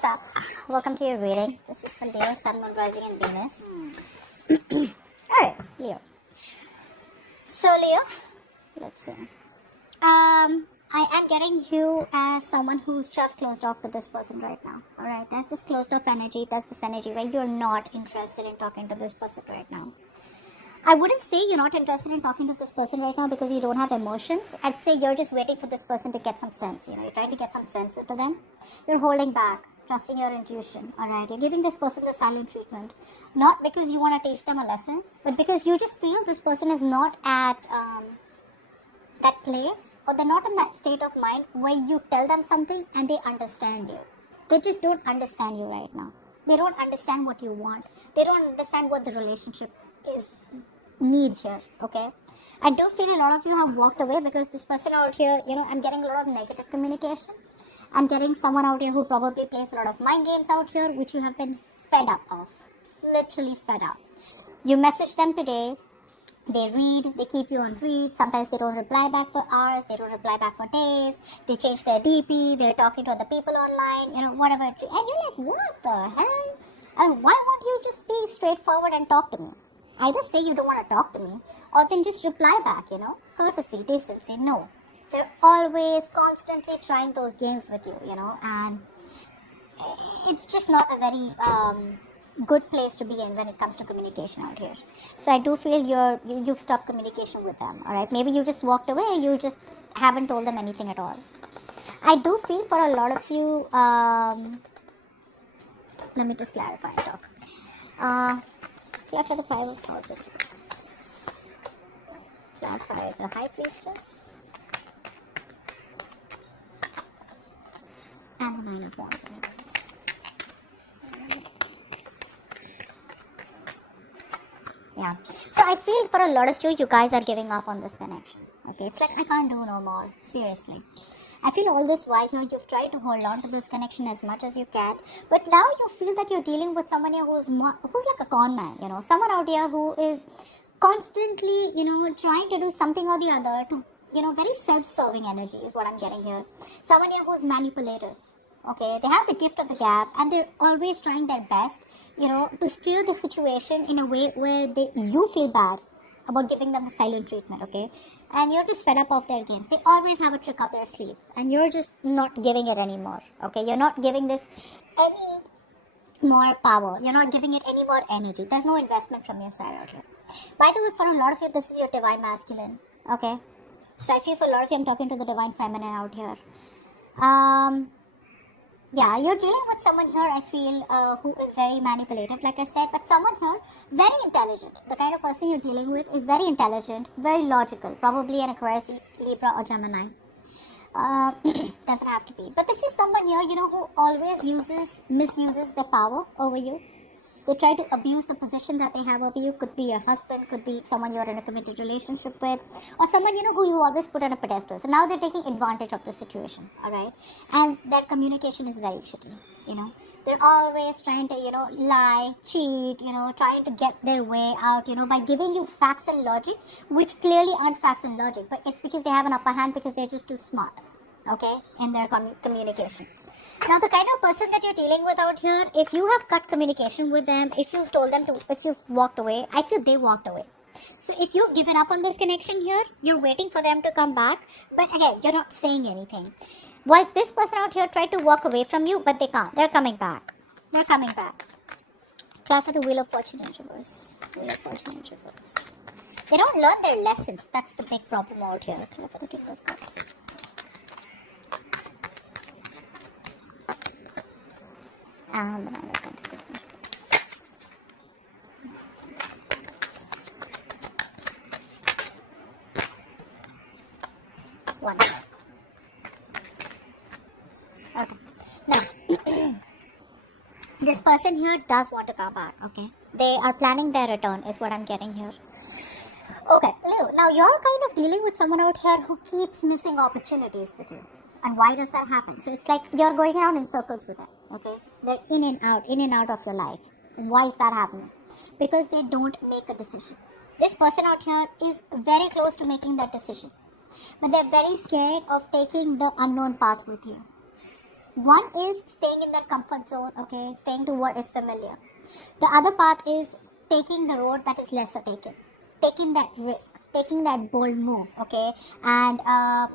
what's up? Welcome to your reading. This is for Leo, Sun, Moon, Rising, and Venus. Alright, Leo. So, Leo, let's see. I am getting you as someone who's just closed off with this person right now. Alright, there's this closed off energy, there's this energy where you're not interested in talking to this person right now. I wouldn't say you're not interested in talking to this person right now because you don't have emotions. I'd say you're just waiting for this person to get some sense. You're trying to get some sense into them. You're holding back, trusting your intuition. Alright, you're giving this person the silent treatment. Not because you want to teach them a lesson, but because you just feel this person is not at that place, or they're not in that state of mind where you tell them something and they understand you. They just don't understand you right now. They don't understand what you want. They don't understand what the relationship needs here, okay? I do feel a lot of you have walked away because this person out here, I'm getting a lot of negative communication. I'm getting someone out here who probably plays a lot of mind games out here, which you have been fed up of. Literally fed up. You message them today, they read, they keep you on read. Sometimes they don't reply back for hours, they don't reply back for days. They change their DP, they're talking to other people online, whatever. And you're like, what the hell? I mean, why won't you just be straightforward and talk to me? Either say you don't want to talk to me, or then just reply back, courtesy, decency. No, they're always constantly trying those games with you, and it's just not a very good place to be in when it comes to communication out here. So I do feel you've stopped communication with them, alright? Maybe you just walked away, you just haven't told them anything at all. I do feel for a lot of you, let me just clarify and talk. Clarify the Five of Swords. Clarify the High Priestess. And the Nine of Wands. Yeah. So I feel for a lot of you guys are giving up on this connection. Okay. It's like, I can't do no more. Seriously. I feel all this while here you've tried to hold on to this connection as much as you can, but now you feel that you're dealing with someone here who's like a con man, someone out here who is constantly, trying to do something or the other to, very self-serving energy is what I'm getting here. Someone here who's manipulative, okay? They have the gift of the gab and they're always trying their best, to steer the situation in a way where you feel bad about giving them the silent treatment, okay? And you're just fed up of their games. They always have a trick up their sleeve and you're just not giving it anymore, okay? You're not giving this any more power. You're not giving it any more energy. There's no investment from your side out here. By the way, for a lot of you, this is your divine masculine, okay? So I feel for a lot of you, I'm talking to the divine feminine out here. Yeah, you're dealing with someone here, I feel, who is very manipulative, like I said, but someone here, very intelligent. The kind of person you're dealing with is very intelligent, very logical, probably an Aquarius, Libra, or Gemini. Doesn't have to be. But this is someone here, who always misuses their power over you. They try to abuse the position that they have over you. Could be your husband, could be someone you're in a committed relationship with, or someone, who you always put on a pedestal. So now they're taking advantage of the situation, alright? And their communication is very shitty, They're always trying to, lie, cheat, trying to get their way out, by giving you facts and logic, which clearly aren't facts and logic, but it's because they have an upper hand because they're just too smart, okay, in their communication. Now, the kind of person that you're dealing with out here, if you have cut communication with them, if you've told them to, if you've walked away, I feel they walked away. So if you've given up on this connection here, you're waiting for them to come back, but again, you're not saying anything. Whilst this person out here tried to walk away from you, but they can't. They're coming back. They're coming back. Clarify the Wheel of Fortune in reverse. Wheel of Fortune in reverse. They don't learn their lessons. That's the big problem out here. Clarify the King of Cups. And the Nine of Pentacles in reverse. One. Okay. Now, this person here does want to come back, okay? They are planning their return is what I'm getting here. Okay, Leo, now you're kind of dealing with someone out here who keeps missing opportunities with you. And why does that happen? So it's like you're going around in circles with them, okay? They're in and out of your life. Why is that happening? Because they don't make a decision. This person out here is very close to making that decision. But they're very scared of taking the unknown path with you. One is staying in their comfort zone, okay, staying to what is familiar. The other path is taking the road that is lesser taken, taking that risk, taking that bold move, okay, and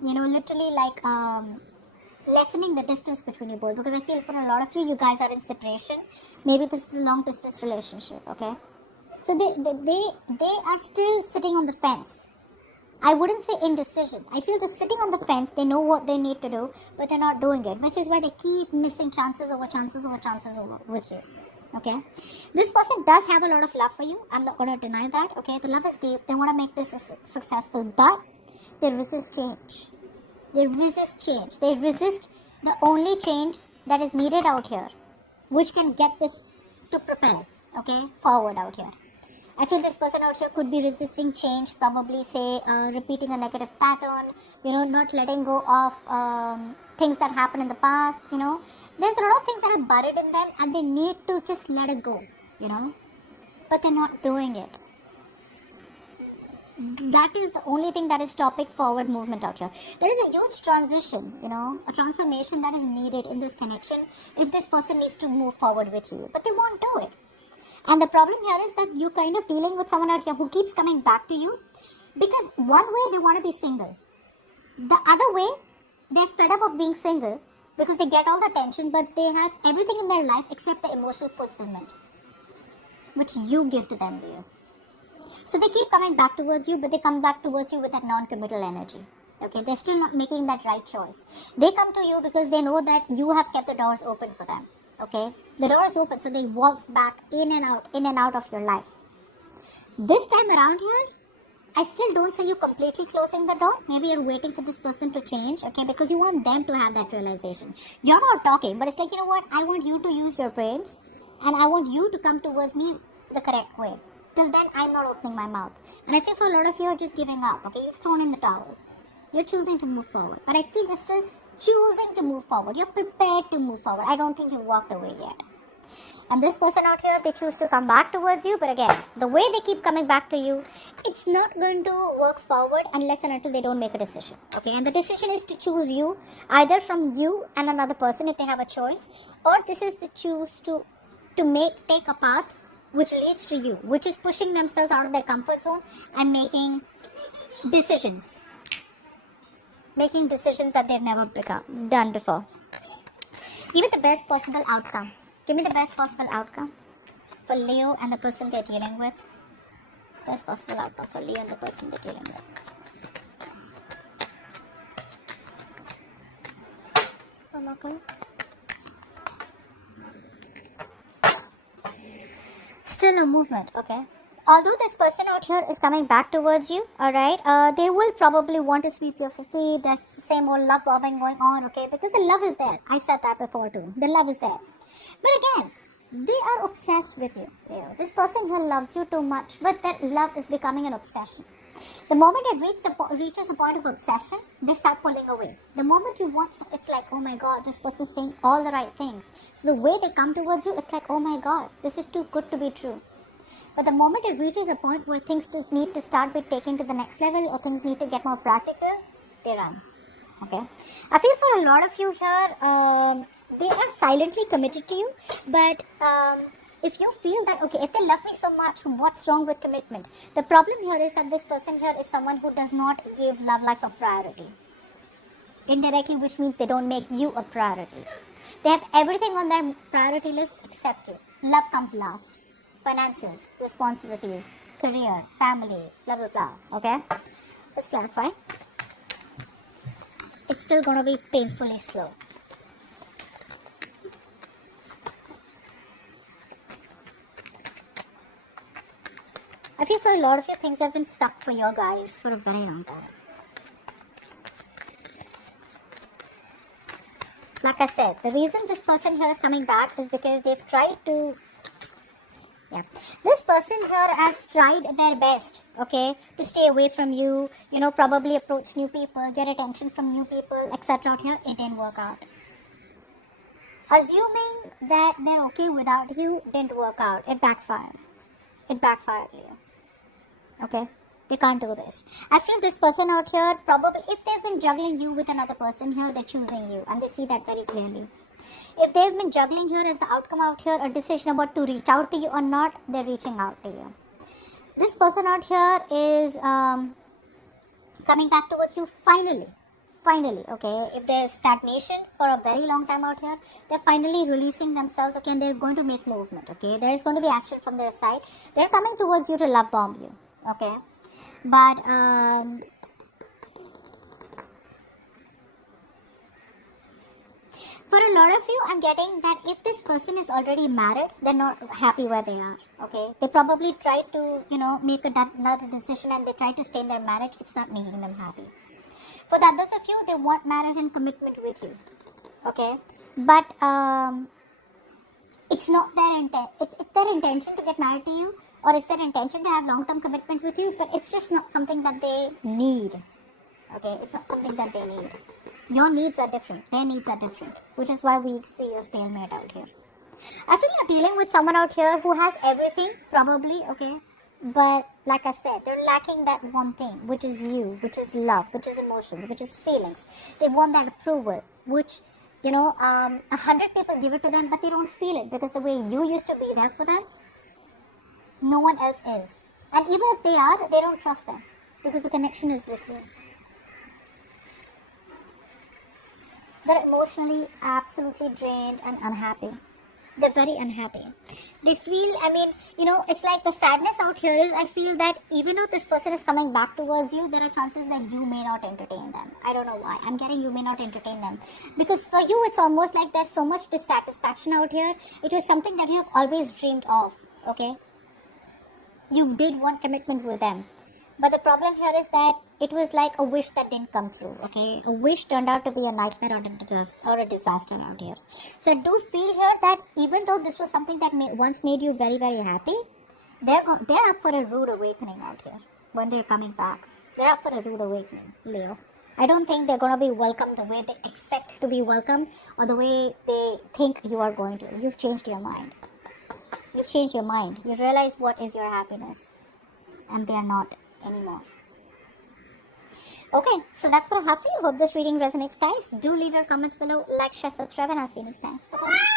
literally like lessening the distance between you both, because I feel for a lot of you guys are in separation. Maybe this is a long distance relationship, okay. So they are still sitting on the fence. I wouldn't say indecision. I feel they're sitting on the fence. They know what they need to do, but they're not doing it, which is why they keep missing chances over chances over chances over with you. Okay, this person does have a lot of love for you. I'm not going to deny that. Okay, the love is deep. They want to make this successful, but they resist change. They resist change. They resist the only change that is needed out here, which can get this to propel, okay, forward out here. I feel this person out here could be resisting change, probably say repeating a negative pattern, not letting go of things that happened in the past, There's a lot of things that are buried in them and they need to just let it go, But they're not doing it. That is the only thing that is stopping forward movement out here. There is a huge transition, a transformation that is needed in this connection if this person needs to move forward with you. But they won't do it. And the problem here is that you're kind of dealing with someone out here who keeps coming back to you because one way they want to be single. The other way, they're fed up of being single because they get all the attention, but they have everything in their life except the emotional fulfillment, which you give to them, Leo. So they keep coming back towards you, but they come back towards you with that non-committal energy. Okay, they're still not making that right choice. They come to you because they know that you have kept the doors open for them. Okay, the door is open, so they waltz back in and out of your life. This time around here, I still don't see you completely closing the door. Maybe you're waiting for this person to change, okay, because you want them to have that realization. You're not talking, but it's like, you know what, I want you to use your brains and I want you to come towards me the correct way. Till then, I'm not opening my mouth. And I feel for a lot of you are just giving up, okay, you've thrown in the towel. You're choosing to move forward, but I feel you're still choosing to move forward. You're prepared to move forward. I don't think you've walked away yet. And this person out here, they choose to come back towards you, but again, the way they keep coming back to you, it's not going to work forward unless and until they don't make a decision. Okay, and the decision is to choose you, either from you and another person if they have a choice, or this is the choose to take a path which leads to you, which is pushing themselves out of their comfort zone and making decisions that they've never done before. Give it the best possible outcome. Give me the best possible outcome for Leo and the person they're dealing with. Best possible outcome for Leo and the person they're dealing with. Still no movement, okay? Although this person out here is coming back towards you, alright, they will probably want to sweep your feet. There's the same old love bombing going on, okay? Because the love is there. I said that before too. The love is there. But again, they are obsessed with you. This person here loves you too much, but that love is becoming an obsession. The moment it reaches a point of obsession, they start pulling away. The moment you want, it's like, oh my God, this person is saying all the right things. So the way they come towards you, it's like, oh my God, this is too good to be true. But the moment it reaches a point where things just need to start be taken to the next level or things need to get more practical, they run. Okay. I feel for a lot of you here, they are silently committed to you. But if you feel that, okay, if they love me so much, what's wrong with commitment? The problem here is that this person here is someone who does not give love life a priority. Indirectly, which means they don't make you a priority. They have everything on their priority list except you. Love comes last. Finances, responsibilities, career, family, blah, blah, blah. Okay? Let's clarify. It's still going to be painfully slow. I feel for a lot of you, things have been stuck for your guys for a very long time. Like I said, the reason this person here is coming back is because they've tried to... This person here has tried their best, okay, to stay away from you, probably approach new people, get attention from new people, etc. out here. It didn't work out. Assuming that they're okay without you didn't work out. It backfired. It backfired, Leo. Okay? They can't do this. I feel this person out here, probably, if they've been juggling you with another person here, they're choosing you. And they see that very clearly. If they've been juggling here as the outcome out here, a decision about to reach out to you or not, they're reaching out to you. This person out here is coming back towards you finally, okay. If there's stagnation for a very long time out here, they're finally releasing themselves, okay, and they're going to make movement, okay. There is going to be action from their side. They're coming towards you to love bomb you, okay. But for a lot of you, I'm getting that if this person is already married, they're not happy where they are, okay. They probably try to, make another decision, and they try to stay in their marriage. It's not making them happy. For the others of you, they want marriage and commitment with you, okay. But it's not their intent. It's their intention to get married to you, or it's their intention to have long-term commitment with you, but it's just not something that they need, okay. It's not something that they need. Your needs are different. Their needs are different, which is why we see a stalemate out here. I feel you're dealing with someone out here who has everything, probably, okay. But like I said, they're lacking that one thing, which is you, which is love, which is emotions, which is feelings. They want that approval, which, 100 people give it to them, but they don't feel it, because the way you used to be there for them, no one else is. And even if they are, they don't trust them, because the connection is with you. They're emotionally absolutely drained and unhappy. They're very unhappy. They feel, it's like the sadness out here is, I feel that even though this person is coming back towards you, there are chances that you may not entertain them. I don't know why. I'm getting you may not entertain them. Because for you, it's almost like there's so much dissatisfaction out here. It was something that you have always dreamed of, okay? You did want commitment with them. But the problem here is that it was like a wish that didn't come true, okay? A wish turned out to be a nightmare or a disaster out here. So I do feel here that even though this was something that once made you very, very happy, they're up for a rude awakening out here when they're coming back. They're up for a rude awakening, Leo. I don't think they're going to be welcomed the way they expect to be welcomed, or the way they think you are going to. You've changed your mind. You've changed your mind. You realize what is your happiness, and they're not anymore. Okay, so that's what I have for you. Hope this reading resonates, guys. Do leave your comments below, like, share, subscribe, and I'll see you next time. Bye-bye.